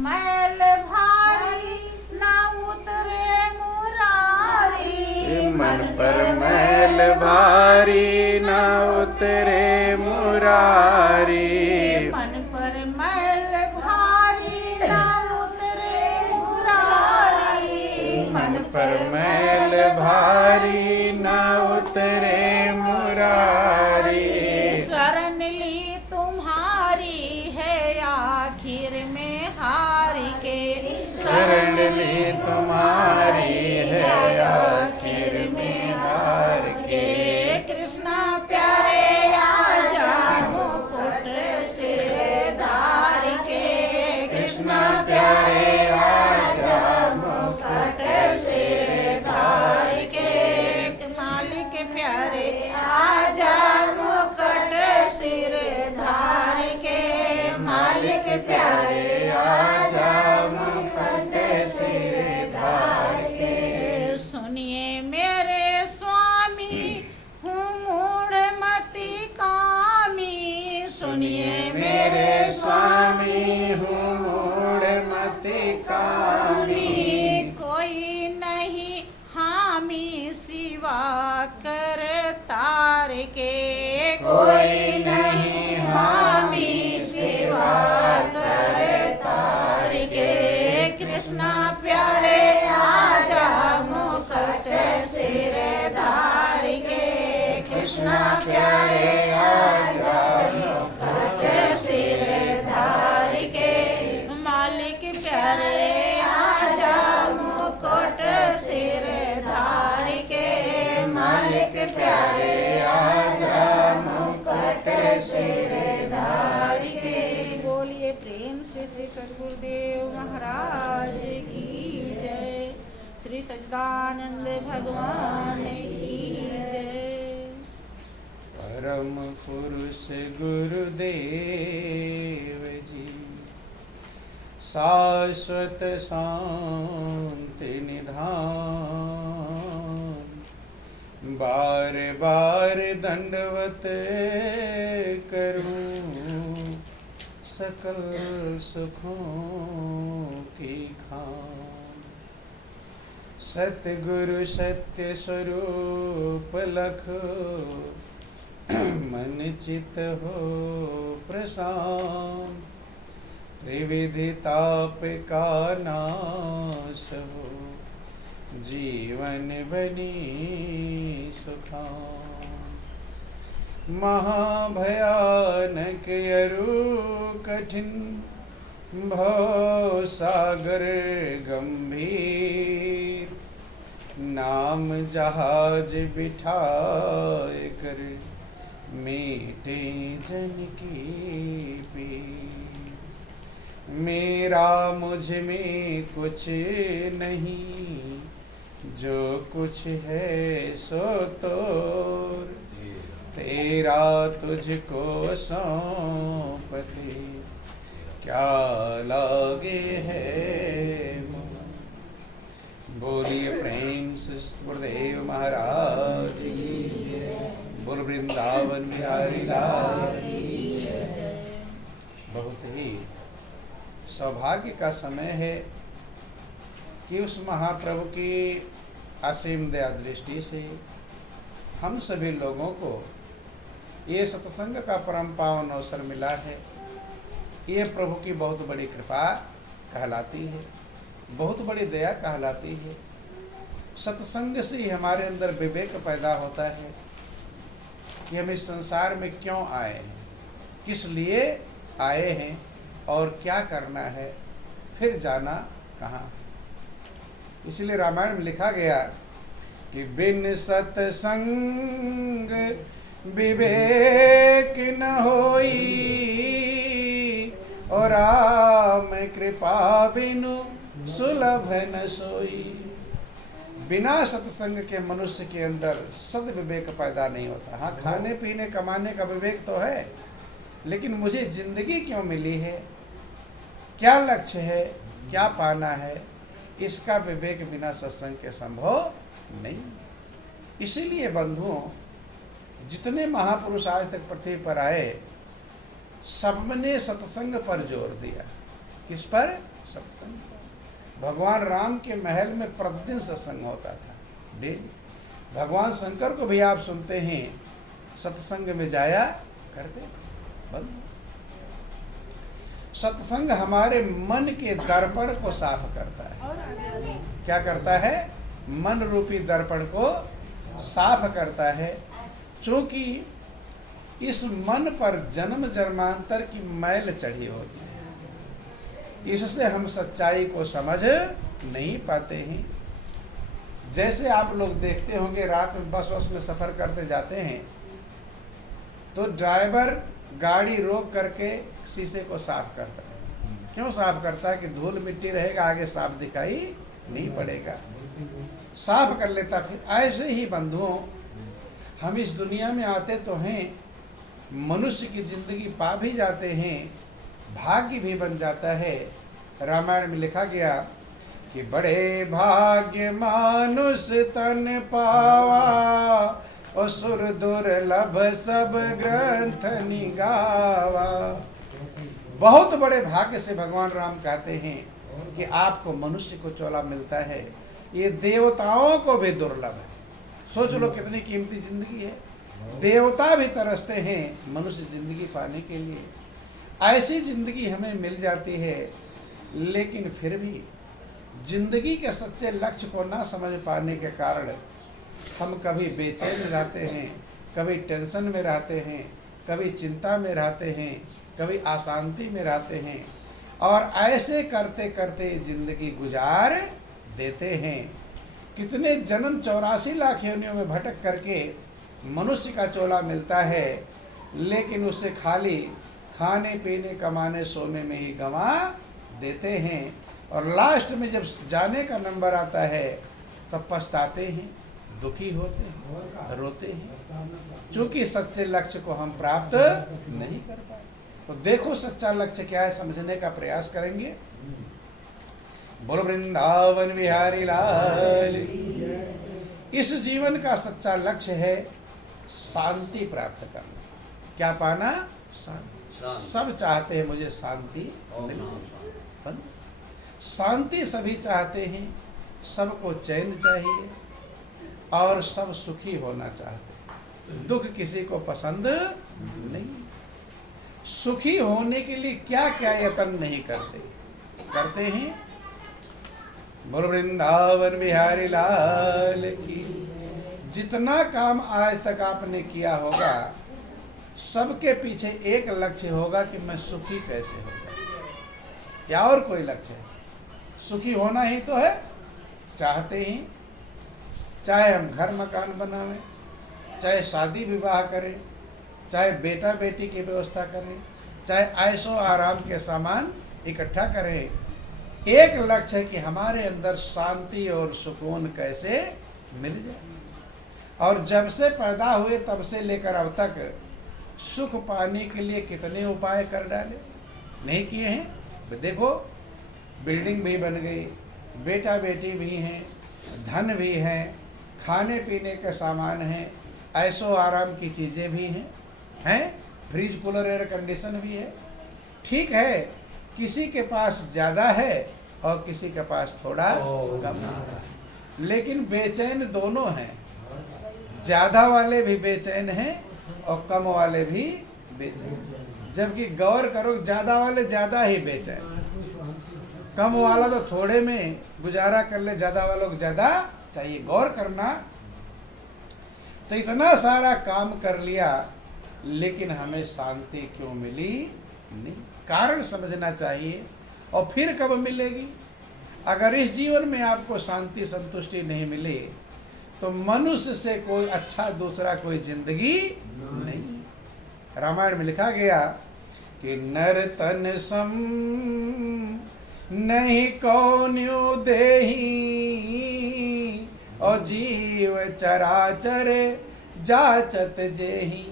मैल भारी ना उतरे मुरारी, मन पर मैल भारी न उतरे मुरारी। मन पर मैल भारी ना उतरे मुरारी, मन पर मैल भारी न उतरे मुरारी। शरण ली तुम्हारी है आखिर में हार के, शरण ली तुम्हारी है आखिर में हार के। कृष्णा प्यारे आजा मुकुट सिर धार के, कृष्णा प्यारे आजा मुकुट सिर धार के। मालिक प्यारे आजा मुकुट सिर धार के, मालिक प्यारे आजा मुकुट सिर धार के। सुनिए मेरे स्वामी हूँ मूढ़मति कामी, सुनिए मेरे स्वामी हूँ मूढ़मति कामी। कोई नहीं हामी सिवा कर तार के, कोई नहीं हामी सिवा कर तार के। कृष्णा प्यारे आजा मुकुट सिर धार के, कृष्णा प्यारे आजा मुकुट सिर धार के। मालिक प्यारे आजा मुकुट सिर धार के, मालिक प्यारे आजा मुकुट सिर धार के। बोलिए प्रेम से श्री सद्गुरुदेव महाराज की जय, श्री सच्चिदानंद भगवान की जय। परम पुरुष गुरुदेव जी शाश्वत शांति निधान। बार बार दंडवत करूं सकल सुखों की खान। सतगुरु सत्य स्वरूप लखो मन चित हो प्रशांत। त्रिविधि ताप का नाश हो जीवन बनी सुखान। महाभयानक अरु कठिन भव सागर गंभीर। नाम जहाज बिठाए कर मीटे जन की पीर। मेरा मुझ में कुछ नहीं जो कुछ है सो तोर। तेरा तुझको सौंपते क्या लागे है मोह। बोलिए प्रेम से गुरुदेव महाराज की बोल वृंदावन बिहारी लाल की। बहुत ही सौभाग्य का समय है कि उस महाप्रभु की असीम दया दृष्टि से हम सभी लोगों को ये सत्संग का परम पावन अवसर मिला है। ये प्रभु की बहुत बड़ी कृपा कहलाती है, बहुत बड़ी दया कहलाती है। सत्संग से ही हमारे अंदर विवेक पैदा होता है कि हम इस संसार में क्यों आए हैं, किस लिए आए हैं और क्या करना है, फिर जाना कहाँ। इसलिए रामायण में लिखा गया कि बिन सत्संग विवेक न होई और राम कृपा बिनु सुलभ न सोई। बिना सत्संग के मनुष्य के अंदर सद विवेक पैदा नहीं होता। हाँ, खाने पीने कमाने का विवेक तो है, लेकिन मुझे जिंदगी क्यों मिली है, क्या लक्ष्य है, क्या पाना है, इसका विवेक बिना सत्संग के संभव नहीं। इसीलिए बंधुओं, जितने महापुरुष आज तक पृथ्वी पर आए, सबने सत्संग पर जोर दिया किस पर? सत्संग पर। भगवान राम के महल में प्रतिदिन सत्संग होता था, डेली। भगवान शंकर को भी आप सुनते हैं सत्संग में जाया करते थे। बंधु, सत्संग हमारे मन के दर्पण को साफ करता है। क्या करता है? मन रूपी दर्पण को साफ करता है। चूंकि इस मन पर जन्म जन्मांतर की मैल चढ़ी होती है, इससे हम सच्चाई को समझ नहीं पाते हैं। जैसे आप लोग देखते होंगे, रात में बस में सफर करते जाते हैं तो ड्राइवर गाड़ी रोक करके शीशे को साफ करता है। क्यों साफ करता है? कि धूल मिट्टी रहेगा, आगे साफ दिखाई नहीं पड़ेगा, साफ कर लेता। फिर ऐसे ही बंधुओं, हम इस दुनिया में आते तो हैं, मनुष्य की जिंदगी पा भी जाते हैं, भाग्य भी बन जाता है। रामायण में लिखा गया कि बड़े भाग्य मानुष तन पावा, असुर दुर्लभ सब ग्रंथ निगावा। बहुत बड़े भाग्य से भगवान राम कहते हैं कि आपको मनुष्य को चोला मिलता है, ये देवताओं को भी दुर्लभ है। सोच लो कितनी कीमती जिंदगी है। देवता भी तरसते हैं मनुष्य जिंदगी पाने के लिए। ऐसी जिंदगी हमें मिल जाती है, लेकिन फिर भी जिंदगी के सच्चे लक्ष्य को ना समझ पाने के कारण हम कभी बेचैन रहते हैं, कभी टेंशन में रहते हैं, कभी चिंता में रहते हैं, कभी अशांति में रहते हैं, और ऐसे करते करते जिंदगी गुजार देते हैं। कितने जन्म 84 लाख योनियों में भटक करके मनुष्य का चोला मिलता है, लेकिन उसे खाली खाने पीने कमाने सोने में ही गंवा देते हैं, और लास्ट में जब जाने का नंबर आता है तब पछताते हैं, दुखी होते हैं, रोते हैं, क्योंकि सच्चे लक्ष्य को हम प्राप्त नहीं कर पाए। तो देखो सच्चा लक्ष्य क्या है, समझने का प्रयास करेंगे। बोलो वृंदावन बिहारी लाल। इस जीवन का सच्चा लक्ष्य है शांति प्राप्त करना। क्या पाना? शांति। सब चाहते हैं मुझे शांति मिले। शांति सभी चाहते हैं, सबको चैन चाहिए और सब सुखी होना चाहते हैं। दुख किसी को पसंद नहीं। सुखी होने के लिए क्या क्या यत्न नहीं करते हैं। बोलो वृंदावन बिहारी लाल की। जितना काम आज तक आपने किया होगा, सबके पीछे एक लक्ष्य होगा कि मैं सुखी कैसे होगा, या और कोई लक्ष्य है? सुखी होना ही तो है, चाहते ही। चाहे हम घर मकान बनावें, चाहे शादी विवाह करें, चाहे बेटा बेटी की व्यवस्था करें, चाहे ऐशो आराम के सामान इकट्ठा करें, एक लक्ष्य है कि हमारे अंदर शांति और सुकून कैसे मिल जाए। और जब से पैदा हुए तब से लेकर अब तक सुख पाने के लिए कितने उपाय कर डाले, नहीं किए हैं? देखो, बिल्डिंग भी बन गई, बेटा बेटी भी हैं, धन भी है, खाने पीने के सामान हैं, ऐशो आराम की चीज़ें भी हैं, फ्रिज कूलर एयर कंडीशन भी है। ठीक है, किसी के पास ज़्यादा है और किसी के पास थोड़ा कम है, लेकिन बेचैन दोनों हैं। ज़्यादा वाले भी बेचैन हैं और कम वाले भी बेचैन। जबकि गौर करो, ज़्यादा वाले ज़्यादा ही बेचैन, कम वाला तो थोड़े में गुजारा कर ले, ज़्यादा वालों को ज़्यादा चाहिए। गौर करना। तो इतना सारा काम कर लिया, लेकिन हमें शांति क्यों मिली नहीं? कारण समझना चाहिए। और फिर कब मिलेगी? अगर इस जीवन में आपको शांति संतुष्टि नहीं मिले, तो मनुष्य से कोई अच्छा दूसरा कोई जिंदगी नहीं। रामायण में लिखा गया कि नर तन सम नहीं कौन्यु देही, और जीव चराचर जाचत जेही।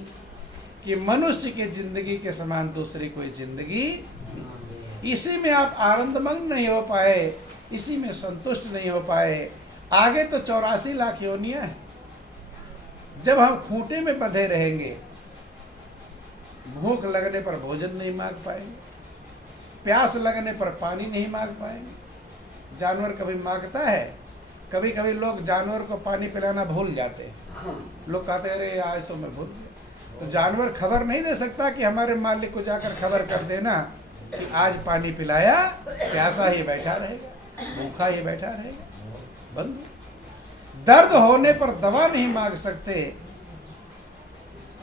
कि मनुष्य की जिंदगी के समान दूसरी कोई जिंदगी, इसी में आप आनंदमग्न नहीं हो पाए, इसी में संतुष्ट नहीं हो पाए। आगे तो 84 लाख योनियां हैं। जब हम खूंटे में बंधे रहेंगे, भूख लगने पर भोजन नहीं मांग पाएंगे, प्यास लगने पर पानी नहीं मांग पाएंगे। जानवर कभी मांगता है? कभी कभी लोग जानवर को पानी पिलाना भूल जाते हैं। लोग कहते हैं अरे आज तो मैं भूल गया। तो जानवर खबर नहीं दे सकता कि हमारे मालिक को जाकर खबर कर देना कि आज पानी पिलाया, प्यासा ही बैठा रहेगा, भूखा ही बैठा रहेगा। बंधु, दर्द होने पर दवा नहीं मांग सकते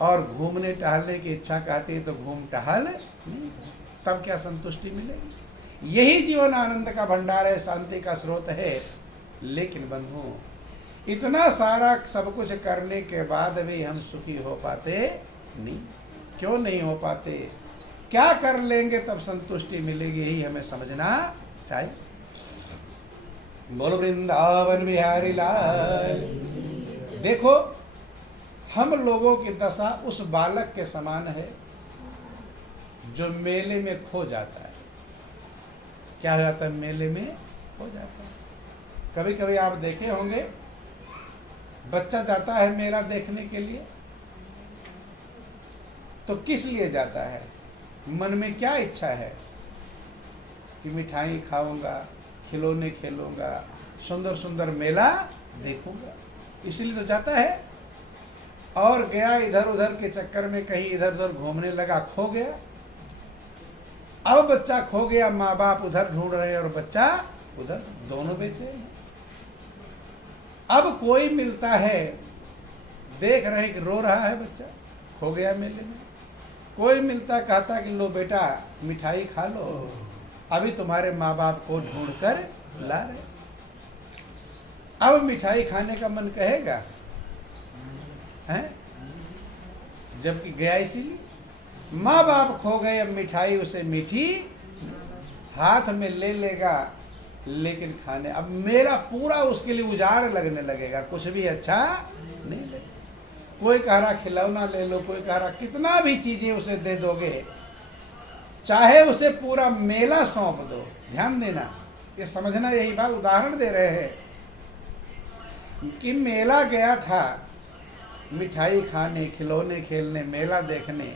और घूमने टहलने की इच्छा कहती है तो घूम टहल नहीं, तब क्या संतुष्टि मिलेगी? यही जीवन आनंद का भंडार है, शांति का स्रोत है। लेकिन बंधु, इतना सारा सब कुछ करने के बाद भी हम सुखी हो पाते नहीं। क्यों नहीं हो पाते? क्या कर लेंगे तब संतुष्टि मिलेगी, यही हमें समझना चाहिए। बोलो वृंदावन बिहारी लाल। देखो, हम लोगों की दशा उस बालक के समान है जो मेले में खो जाता है। क्या हो जाता है? मेले में खो जाता है। कभी कभी आप देखे होंगे, बच्चा जाता है मेला देखने के लिए, तो किस लिए जाता है? मन में क्या इच्छा है कि मिठाई खाऊंगा, खिलौने खेलूंगा, सुंदर सुंदर मेला देखूंगा, इसलिए तो जाता है। और गया इधर उधर के चक्कर में, कहीं इधर उधर घूमने लगा, खो गया। अब बच्चा खो गया, माँ बाप उधर ढूंढ रहे हैं और बच्चा उधर, दोनों बेचैन हैं। अब कोई मिलता है, देख रहे कि रो रहा है बच्चा, खो गया मेले में। कोई मिलता, कहता कि लो बेटा मिठाई खा लो, अभी तुम्हारे माँ बाप को ढूंढ कर ला रहे। अब मिठाई खाने का मन कहेगा हैं? जबकि गया इसीलिए। माँ बाप खो गए, अब मिठाई उसे मीठी हाथ में ले लेगा, लेकिन खाने, अब मेरा पूरा उसके लिए उजाड़ लगने लगेगा, कुछ भी अच्छा नहीं लगेगा। कोई कह रहा खिलौना ले लो, कोई कह रहा, कितना भी चीजें उसे दे दोगे, चाहे उसे पूरा मेला सौंप दो। ध्यान देना, ये समझना, यही बात उदाहरण दे रहे हैं कि मेला गया था मिठाई खाने, खिलौने खेलने, मेला देखने,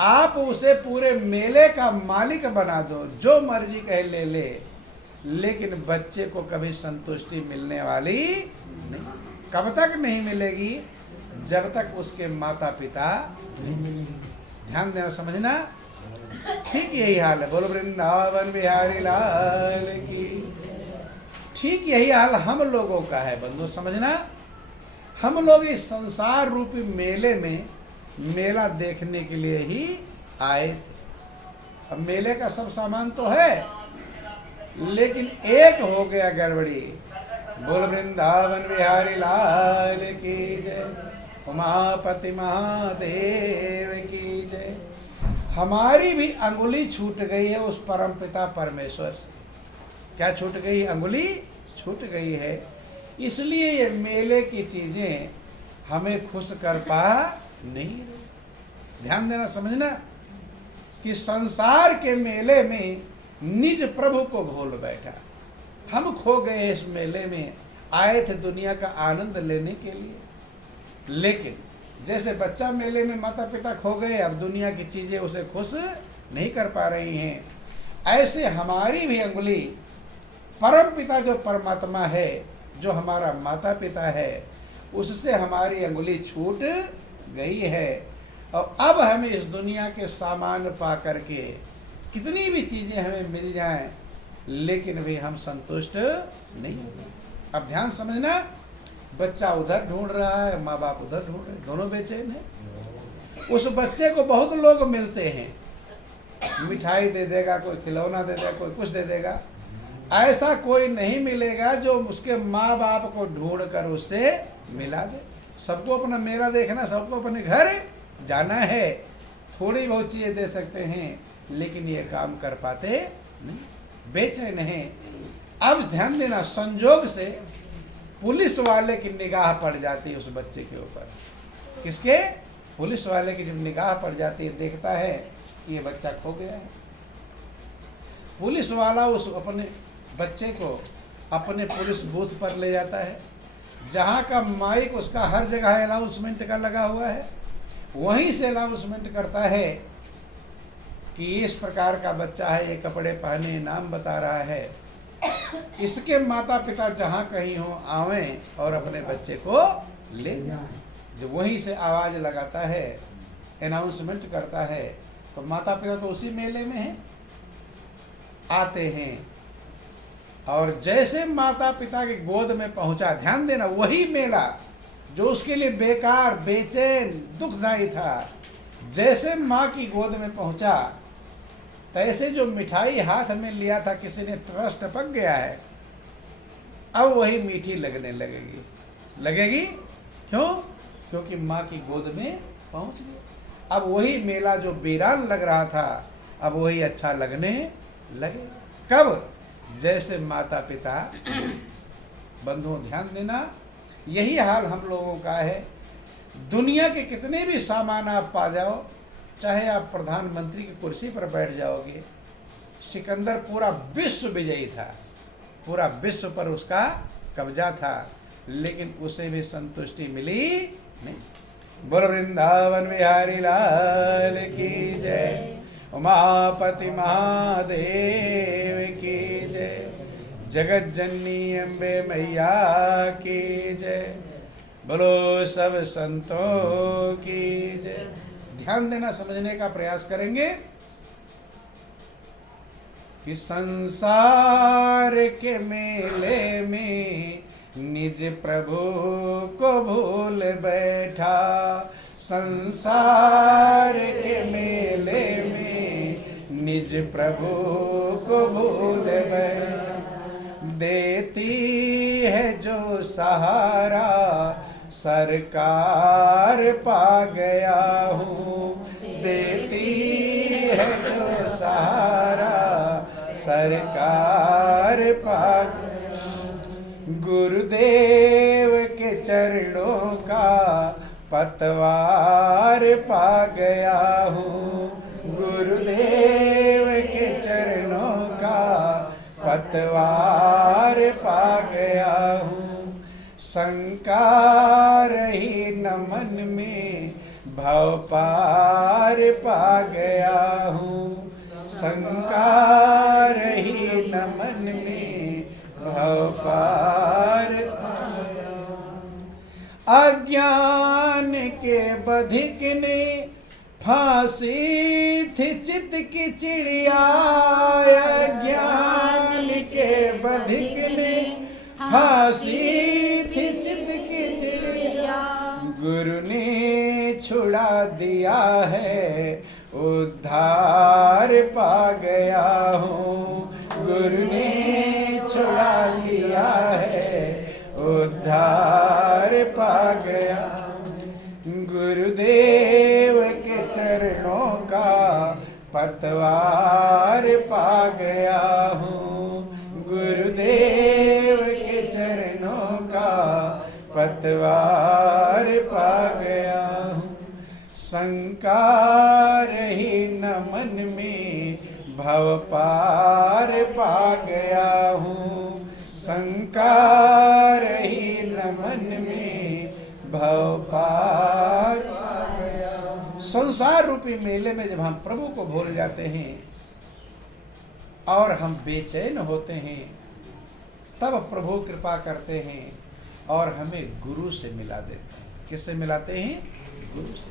आप उसे पूरे मेले का मालिक बना दो, जो मर्जी कहे ले ले, लेकिन बच्चे को कभी संतुष्टि मिलने वाली नहीं। कब तक नहीं मिलेगी? जब तक उसके माता पिता नहीं मिलेंगे। ध्यान देना, समझना। ठीक यही हाल है। बोलो वृंदावन बिहारी लाल की। ठीक यही हाल हम लोगों का है बंधु, समझना। हम लोग इस संसार रूपी मेले में मेला देखने के लिए ही आए थे। अब मेले का सब सामान तो है, लेकिन एक हो गया गड़बड़ी। बोल वृंदावन बिहारी लाल की जय, उमापति महादेव की जय। हमारी भी अंगुली छूट गई है उस परम पिता परमेश्वर से। क्या छूट गई? अंगुली छूट गई है। इसलिए ये मेले की चीजें हमें खुश कर पा नहीं रही। ध्यान देना, समझना कि संसार के मेले में निज प्रभु को भूल बैठा। हम खो गए इस मेले में, आए थे दुनिया का आनंद लेने के लिए, लेकिन जैसे बच्चा मेले में माता पिता खो गए, अब दुनिया की चीजें उसे खुश नहीं कर पा रही हैं, ऐसे हमारी भी अंगुली परम पिता जो परमात्मा है, जो हमारा माता पिता है, उससे हमारी अंगुली छूट गई है। और अब हमें इस दुनिया के सामान पा करके कितनी भी चीजें हमें मिल जाएं, लेकिन भी हम संतुष्ट नहीं होंगे। अब ध्यान समझना, बच्चा उधर ढूंढ रहा है, माँ बाप उधर ढूंढ रहे हैं, दोनों बेचैन हैं। उस बच्चे को बहुत लोग मिलते हैं, मिठाई दे देगा, कोई खिलौना दे देगा, कोई कुछ दे देगा। ऐसा कोई नहीं मिलेगा जो उसके माँ बाप को ढूंढ कर उससे मिला दे। सबको अपना मेला देखना, सबको अपने घर जाना है, थोड़ी बहुत चीजें दे सकते हैं, लेकिन ये काम कर पाते नहीं, बेचैन हैं। अब ध्यान देना, संजोग से पुलिस वाले की निगाह पड़ जाती है उस बच्चे के ऊपर। किसके? पुलिस वाले की जब निगाह पड़ जाती है, देखता है कि ये बच्चा खो गया है। पुलिस वाला उस अपने बच्चे को अपने पुलिस बूथ पर ले जाता है, जहाँ का माइक उसका हर जगह अनाउंसमेंट का लगा हुआ है। वहीं से अनाउंसमेंट करता है कि इस प्रकार का बच्चा है, ये कपड़े पहने, नाम बता रहा है, इसके माता पिता जहाँ कहीं हो आवें और अपने बच्चे को ले जाएं। जब वहीं से आवाज़ लगाता है, अनाउंसमेंट करता है, तो माता पिता तो उसी मेले में हैं, आते हैं। और जैसे माता पिता की गोद में पहुंचा, ध्यान देना, वही मेला जो उसके लिए बेकार, बेचैन, दुखदायी था, जैसे माँ की गोद में पहुंचा, तैसे जो मिठाई हाथ में लिया था, किसी ने रस टपक गया है, अब वही मीठी लगने लगेगी। क्यों? क्योंकि माँ की गोद में पहुंच गया। अब वही मेला जो बेरान लग रहा था, अब वही अच्छा लगने लगे। कब? जैसे माता पिता। बंधुओं ध्यान देना, यही हाल हम लोगों का है। दुनिया के कितने भी सामान आप पा जाओ, चाहे आप प्रधानमंत्री की कुर्सी पर बैठ जाओगे, सिकंदर पूरा विश्व विजयी था, पूरा विश्व पर उसका कब्जा था, लेकिन उसे भी संतुष्टि मिली नहीं। बोल वृंदावन बिहारी लाल की जय, उमापति महादेव की जय, जगत जननी अम्बे मैया की जय, बोलो सब संतों की जय। ध्यान देना, समझने का प्रयास करेंगे कि संसार के मेले में निज प्रभु को भूल बैठा, संसार के मेले में निज प्रभु को भूल बैठा, देती है जो सहारा सरकार पा गया हूँ, देती है जो सहारा सरकार पा गया, गुरुदेव के चरणों का पतवार पा गया हूँ, गुरुदेव के चरणों का पतवार पा गया हूँ, शंका रही न मन में भव पार पा गया हूँ, शंका रही न मन में भव पार पा गया हूँ, अज्ञान के बधिक ने फांसी थी चित की चिड़िया, अज्ञान के बधिक ने फांसी थी चित की चिड़िया, गुरु ने छुड़ा दिया है उद्धार पा गया हूँ, गुरु ने छुड़ा लिया है उद्धार पा गया, गुरुदेव के चरणों का पतवार पा गया हूँ, गुरुदेव के चरणों का पतवार पा गया हूँ, शंका रही न मन में भव पार पा गया हूँ, शंका रही न मन में भव पार पा गया हूँ। संसार रूपी मेले में जब हम प्रभु को भूल जाते हैं और हम बेचैन होते हैं, तब प्रभु कृपा करते हैं और हमें गुरु से मिला देते हैं। किससे मिलाते हैं? गुरु से,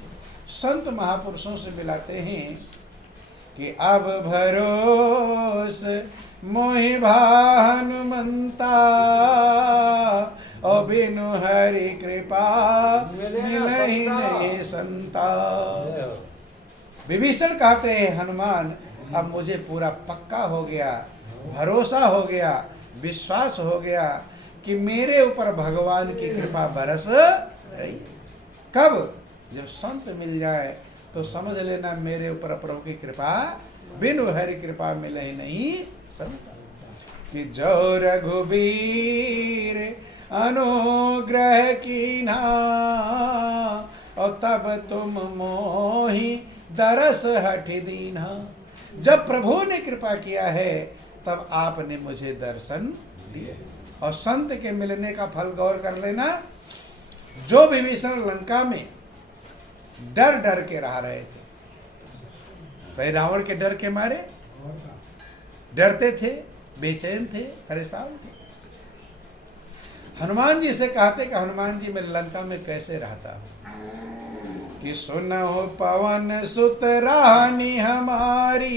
संत महापुरुषों से मिलाते हैं कि अब भरोस मोहि हनुमंता, और बिनु हरि कृपा मिलहि नहीं संता। विभीषण कहते हैं, हनुमान अब मुझे पूरा पक्का हो गया, भरोसा हो गया, विश्वास हो गया कि मेरे ऊपर भगवान की कृपा बरस रही। कब? जब संत मिल जाए तो समझ लेना मेरे ऊपर प्रभु की कृपा बिनु हरि कृपा मिले ही नहीं संता। कि जो रघुबीर अनुग्रह कीन्हा, और तब तुम मोहि दरस हठ दीन्हा। जब प्रभु ने कृपा किया है तब आपने मुझे दर्शन दिए। और संत के मिलने का फल गौर कर लेना, जो विभीषण लंका में डर डर के रह रहे थे, भाई रावण के डर के मारे डरते थे, बेचैन थे, परेशान थे। हनुमान जी से कहते कि हनुमान जी मैं लंका में कैसे रहता हूं कि सुनो पवन सुत रानी हमारी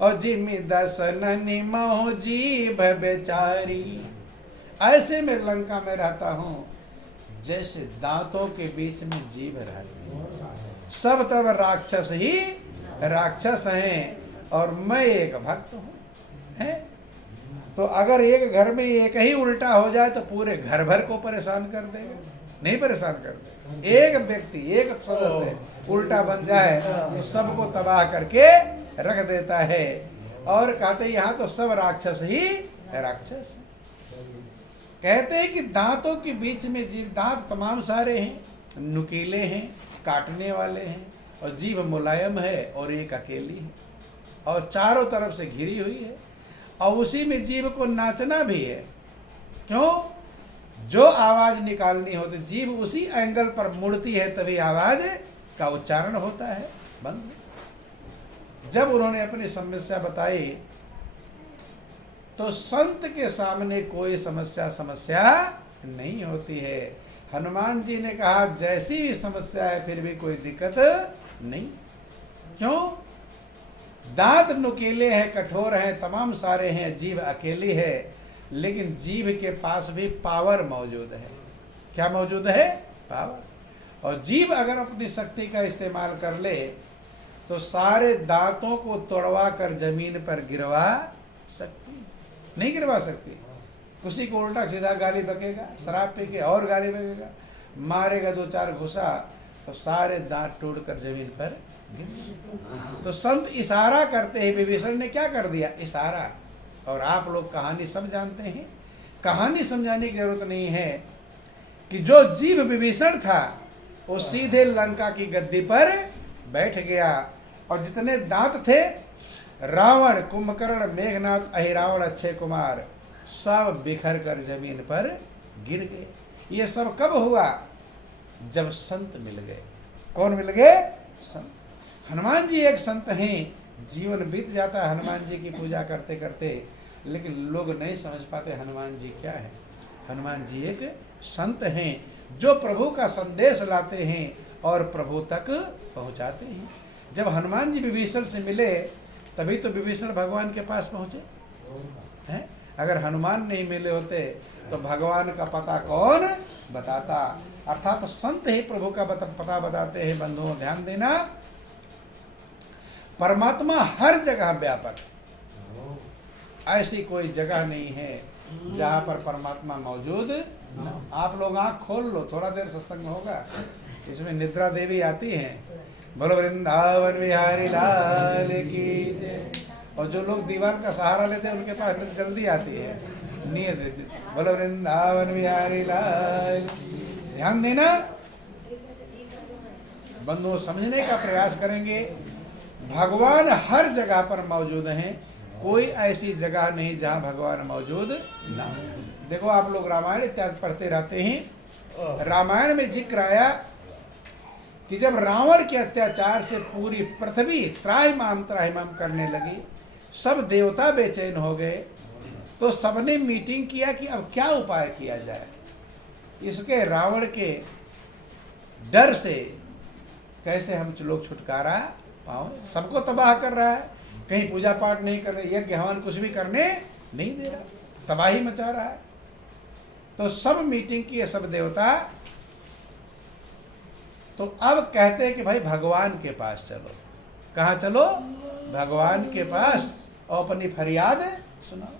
और जिमि दसन निमो जीभ बेचारी। ऐसे में लंका में रहता हूं जैसे दांतों के बीच में जीभ रहती है। सब तब राक्षस ही राक्षस हैं और मैं एक भक्त हूं, है? तो अगर एक घर में एक ही उल्टा हो जाए तो पूरे घर भर को परेशान कर देगा? नहीं परेशान कर देगा। एक व्यक्ति, एक सदस्य उल्टा बन जाए तो सबको तबाह करके रख देता है। और कहते यहाँ तो सब राक्षस ही राक्षस। कहते हैं कि दांतों के बीच में जीभ, दांत तमाम सारे हैं, नुकीले हैं, काटने वाले हैं, और जीभ मुलायम है और एक अकेली है और चारों तरफ से घिरी हुई है। और उसी में जीभ को नाचना भी है। क्यों? जो आवाज निकालनी होती जीभ उसी एंगल पर मुड़ती है तभी आवाज का उच्चारण होता है। बंद। जब उन्होंने अपनी समस्या बताई तो संत के सामने कोई समस्या नहीं होती है। हनुमान जी ने कहा जैसी भी समस्या है फिर भी कोई दिक्कत नहीं। क्यों? दांत नुकीले हैं, कठोर हैं, तमाम सारे हैं, जीभ अकेली है, लेकिन जीभ के पास भी पावर मौजूद है। क्या मौजूद है? पावर। और जीभ अगर अपनी शक्ति का इस्तेमाल कर ले तो सारे दांतों को तोड़वा कर जमीन पर गिरवा सकती। नहीं गिरवा सकती। किसी को उल्टा सीधा गाली बकेगा, शराब पी के और गाली बकेगा, मारेगा दो चार घुसा तो सारे दांत टूटकर जमीन पर गिर। तो संत इशारा करते हैं। विभीषण ने क्या कर दिया? इशारा। और आप लोग कहानी सब जानते हैं, कहानी समझाने की जरूरत नहीं है कि जो जीव विभीषण था वो सीधे लंका की गद्दी पर बैठ गया और जितने दांत थे रावण, कुंभकर्ण, मेघनाथ, अहिरावण, अक्षय कुमार सब बिखर कर जमीन पर गिर गए। ये सब कब हुआ? जब संत मिल गए। कौन मिल गए? संत। हनुमान जी एक संत हैं। जीवन बीत जाता है हनुमान जी की पूजा करते करते, लेकिन लोग नहीं समझ पाते हनुमान जी क्या है। हनुमान जी एक संत हैं जो प्रभु का संदेश लाते हैं और प्रभु तक पहुंचाते हैं। जब हनुमान जी विभीषण से मिले तभी तो विभीषण भगवान के पास पहुंचे हैं। अगर हनुमान नहीं मिले होते तो भगवान का पता कौन बताता? अर्थात तो संत ही प्रभु का पता बताते हैं। बंधुओं ध्यान देना, परमात्मा हर जगह व्यापक। ऐसी कोई जगह नहीं है जहाँ पर परमात्मा मौजूद न। आप लोग आँख खोल लो, थोड़ा देर सत्संग होगा, इसमें निद्रा देवी आती हैं। बोलो वृंदावन बिहारी लाल की जय। और जो लोग दीवार का सहारा लेते हैं उनके पास जल्दी आती है नींद। बोलो वृंदावन बिहारी लाल। ध्यान देना, बंधुओं समझने का प्रयास करेंगे। भगवान हर जगह पर मौजूद हैं। कोई ऐसी जगह नहीं जहां भगवान मौजूद ना हो। देखो आप लोग रामायण इत्यादि पढ़ते रहते हैं। रामायण में जिक्र आया कि जब रावण के अत्याचार से पूरी पृथ्वी त्राहिमाम करने लगी, सब देवता बेचैन हो गए, तो सबने मीटिंग किया कि अब क्या उपाय किया जाए। इसके रावण के डर से कैसे हम लोग छुटकारा पाओ। सबको तबाह कर रहा है, कहीं पूजा पाठ नहीं कर रहे, यज्ञ हवन कुछ भी करने नहीं दे रहा, तबाही मचा रहा है। तो सब मीटिंग किए सब देवता। तो अब कहते हैं कि भाई भगवान के पास चलो। कहाँ चलो? भगवान के पास और अपनी फरियाद सुनाओ।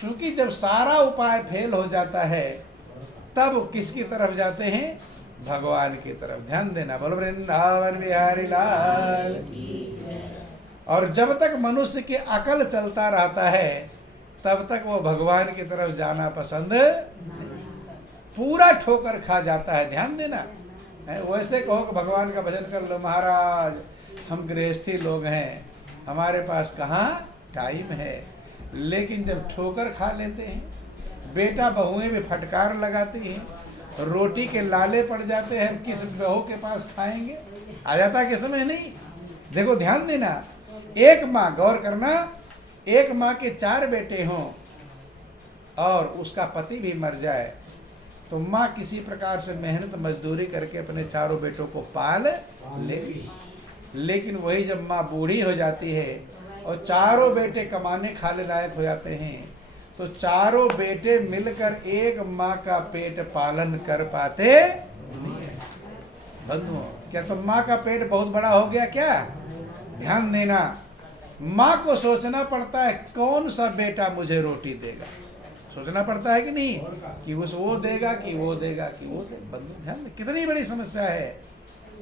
क्योंकि जब सारा उपाय फेल हो जाता है तब किसकी तरफ जाते हैं? भगवान की तरफ। ध्यान देना, बोलो वृंदावन बिहारी लाल। और जब तक मनुष्य की अकल चलता रहता है तब तक वो भगवान की तरफ जाना पसंद पूरा ठोकर खा जाता है। ध्यान देना, वैसे कहो कि भगवान का भजन कर लो, महाराज हम गृहस्थी लोग हैं, हमारे पास कहाँ टाइम है। लेकिन जब ठोकर खा लेते हैं, बेटा बहुएं भी फटकार लगाती हैं, रोटी के लाले पड़ जाते हैं, किस बहू के पास खाएंगे, आ जाता कि समय नहीं। देखो ध्यान देना, एक माँ, गौर करना, एक माँ के 4 बेटे हों और उसका पति भी मर जाए तो माँ किसी प्रकार से मेहनत मजदूरी करके अपने 4 बेटों को पाल लेगी। लेकिन वही जब माँ बूढ़ी हो जाती है और 4 बेटे कमाने खाने लायक हो जाते हैं तो 4 बेटे मिलकर एक माँ का पेट पालन कर पाते नहीं है। बंधुओं, क्या तो माँ का पेट बहुत बड़ा हो गया क्या? ध्यान देना, माँ को सोचना पड़ता है कौन सा बेटा मुझे रोटी देगा, सोचना पड़ता है कि नहीं, कि वो देगा कि वो देगा कि वो देगा। बंधु ध्यान दे, कितनी बड़ी समस्या है,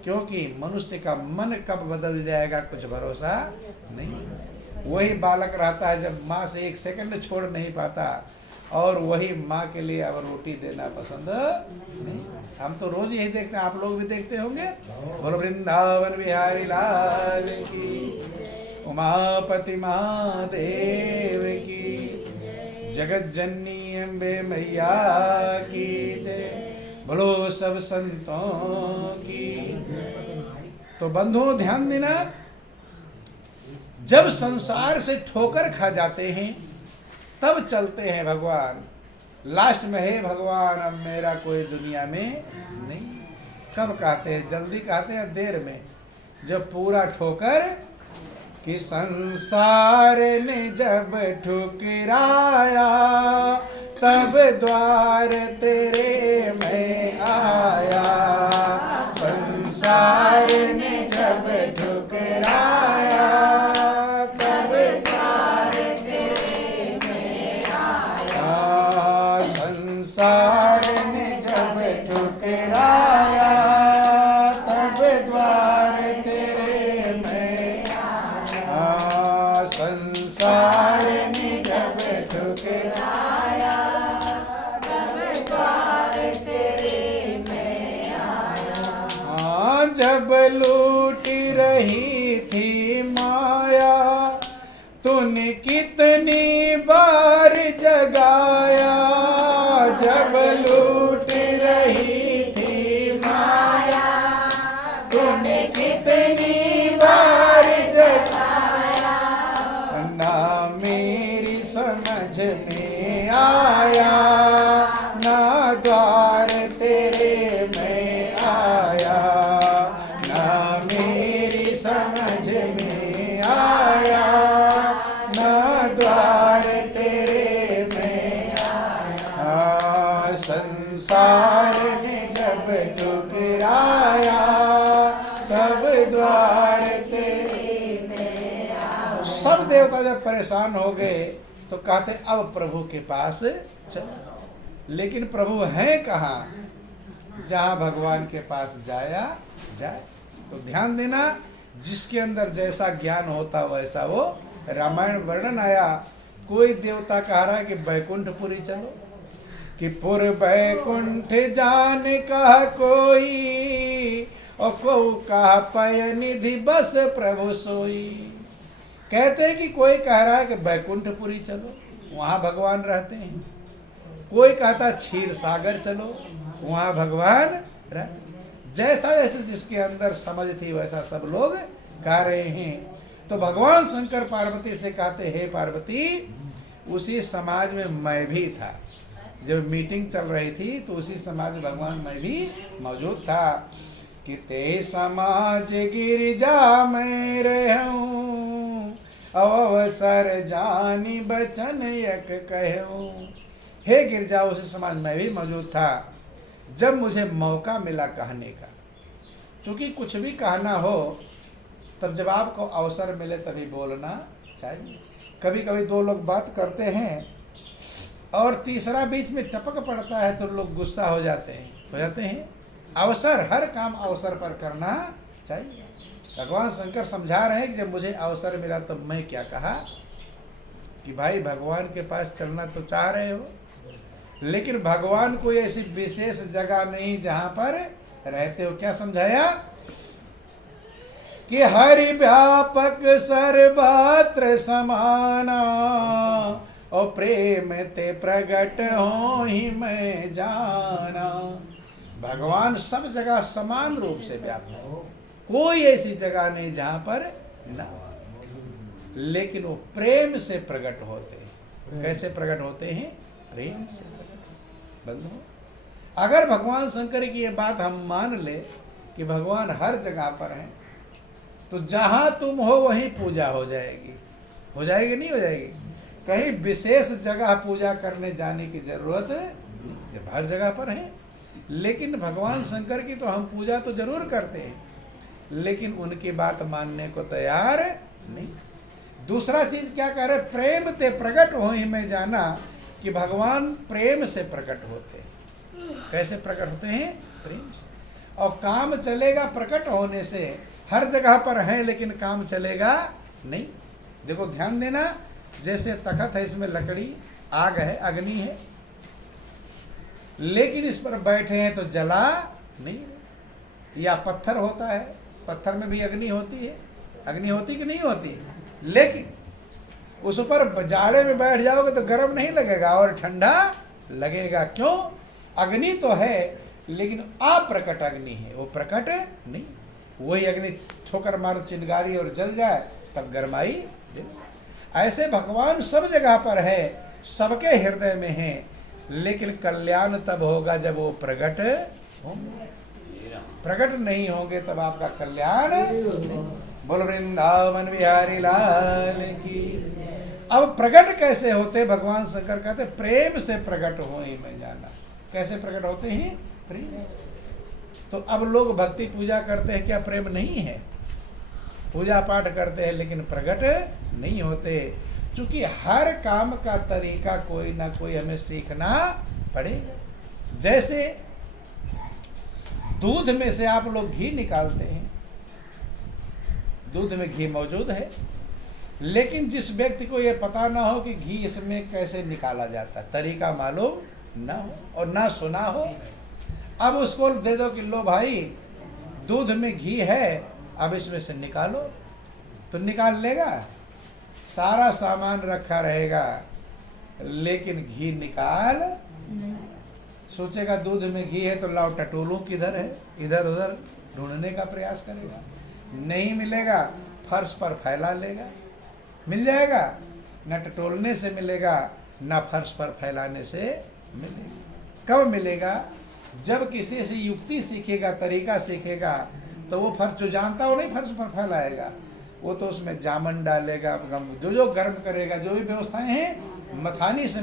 क्योंकि मनुष्य का मन कब बदल जाएगा कुछ भरोसा नहीं। वही बालक रहता है जब माँ से 1 सेकंड छोड़ नहीं पाता और वही माँ के लिए अब रोटी देना पसंद नहीं। हम तो रोज यही देखते हैं, आप लोग भी देखते होंगे। बोलो वृंदावन बिहारी लाल की, उमापति महादेव की, जगत जननी अम्बे मैया की जय, बोलो सब संतों की। तो बंधुओं ध्यान देना, जब संसार से ठोकर खा जाते हैं तब चलते हैं भगवान, लास्ट में हे भगवान अब मेरा कोई दुनिया में नहीं। कब कहते हैं? जल्दी कहते हैं देर में? जब पूरा ठोकर कि संसार ने जब ठुकराया तब द्वार तेरे में आया, संसार ने जब ठुकराया तब द्वार तेरे में आया, संसार ने जब ठुकराया तब द्वार तेरे में आया, संसार ने जब ठुकराया तब द्वार तेरे में आया। जब लूट रही थी माया तूने कितनी बार जगाया, जब लूट रही थी माया तूने कितनी बार जगाया, ना मेरी समझ में आया ना द्वार तेरे में आया, ना मेरी समझ में आया ना द्वार तेरे में आया, संसार ने जब ठुकराया तब द्वार तेरे में आया। सब देवता जब परेशान हो गए तो कहते अब प्रभु के पास चलो, लेकिन प्रभु है कहाँ जहाँ भगवान के पास जाया जाए। तो ध्यान देना, जिसके अंदर जैसा ज्ञान होता वैसा वो, रामायण वर्णन आया, कोई देवता कह रहा है कि बैकुंठपुरी चलो, कि पुर बैकुंठ जान कहा कोई और को कहा पय निधि बस प्रभु सोई। कहते हैं कि कोई कह रहा है कि बैकुंठपुरी चलो, वहाँ भगवान रहते हैं, कोई कहता क्षीर सागर चलो, वहाँ भगवान रहते। जैसा जैसे जिसके अंदर समझ थी वैसा सब लोग कह रहे हैं। तो भगवान शंकर पार्वती से कहते हे पार्वती, उसी समाज में मैं भी था, जब मीटिंग चल रही थी तो उसी समाज में भगवान मैं भी मौजूद था, कि ते समाज गिरिजा में रहूं अवसर जानी बचन यक कहूं। हे गिरजा, उसी समाज में भी मौजूद था जब मुझे मौका मिला कहने का, क्योंकि कुछ भी कहना हो तब जब आपको अवसर मिले तभी बोलना चाहिए। कभी कभी 2 लोग बात करते हैं और तीसरा बीच में टपक पड़ता है तो लोग गुस्सा हो जाते हैं। अवसर, हर काम अवसर पर करना चाहिए। भगवान शंकर समझा रहे हैं कि जब मुझे अवसर मिला तब मैं क्या कहा, कि भाई भगवान के पास चलना तो चाह रहे हो, लेकिन भगवान कोई ऐसी विशेष जगह नहीं जहां पर रहते हो। क्या समझाया, कि हरि व्यापक सर्वत्र समाना और प्रेम ते प्रगट हो ही मैं जाना। भगवान सब जगह समान रूप से व्याप्त है, कोई ऐसी जगह नहीं जहां पर ना हो। लेकिन वो प्रेम से प्रकट होते हैं। कैसे प्रकट होते हैं? प्रेम से प्रकट। बंधु, अगर भगवान शंकर की ये बात हम मान ले कि भगवान हर जगह पर हैं, तो जहां तुम हो वहीं पूजा हो जाएगी। हो जाएगी नहीं हो जाएगी? कहीं विशेष जगह पूजा करने जाने की जरूरत नहीं, जब हर जगह पर है। लेकिन भगवान शंकर की तो हम पूजा तो जरूर करते हैं, लेकिन उनकी बात मानने को तैयार नहीं। दूसरा चीज क्या कह रहे? प्रेम ते प्रकट हो ही में जाना, कि भगवान प्रेम से प्रकट होते हैं। कैसे प्रकट होते हैं? प्रेम से। और काम चलेगा प्रकट होने से। हर जगह पर है लेकिन काम चलेगा नहीं। देखो ध्यान देना, जैसे तखत है, इसमें लकड़ी, आग है, अग्नि है, लेकिन इस पर बैठे हैं तो जला नहीं। या पत्थर होता है, पत्थर में भी अग्नि होती है, अग्नि होती कि नहीं होती, लेकिन उस पर जाड़े में बैठ जाओगे तो गर्म नहीं लगेगा और ठंडा लगेगा। क्यों? अग्नि तो है लेकिन अप्रकट अग्नि है, वो प्रकट नहीं। वही अग्नि ठोकर मारो चिंगारी और जल जाए तब गरमाई। ऐसे भगवान सब जगह पर है, सबके हृदय में है, लेकिन कल्याण तब होगा जब वो प्रकट होंगे। प्रकट नहीं होंगे तब आपका कल्याण नहीं। बोलो वृंदावन बिहारी लाल की। अब प्रकट कैसे होते? भगवान शंकर कहते प्रेम से प्रकट हो ही में जाना। कैसे प्रकट होते हैं? प्रेम से। तो अब लोग भक्ति पूजा करते हैं, क्या प्रेम नहीं है? पूजा पाठ करते हैं लेकिन प्रकट नहीं होते, क्योंकि हर काम का तरीका कोई ना कोई हमें सीखना पड़ेगा। जैसे दूध में से आप लोग घी निकालते हैं, दूध में घी मौजूद है, लेकिन जिस व्यक्ति को यह पता ना हो कि घी इसमें कैसे निकाला जाता है, तरीका मालूम ना हो और ना सुना हो, अब उसको दे दो कि लो भाई दूध में घी है, अब इसमें से निकालो, तो निकाल लेगा? सारा सामान रखा रहेगा लेकिन घी निकाल नहीं। सोचेगा दूध में घी है तो लाओ टटोलूं किधर है, इधर उधर ढूंढने का प्रयास करेगा, नहीं मिलेगा, फर्श पर फैला लेगा। मिल जाएगा? न टटोलने से मिलेगा न फर्श पर फैलाने से मिलेगा। कब मिलेगा? जब किसी से युक्ति सीखेगा, तरीका सीखेगा, तो वो फर्श जो जानता हो नहीं फर्श पर फैलाएगा, वो तो उसमें जामन डालेगा, जो जो गर्म करेगा, जो भी व्यवस्थाएं हैं मथानी से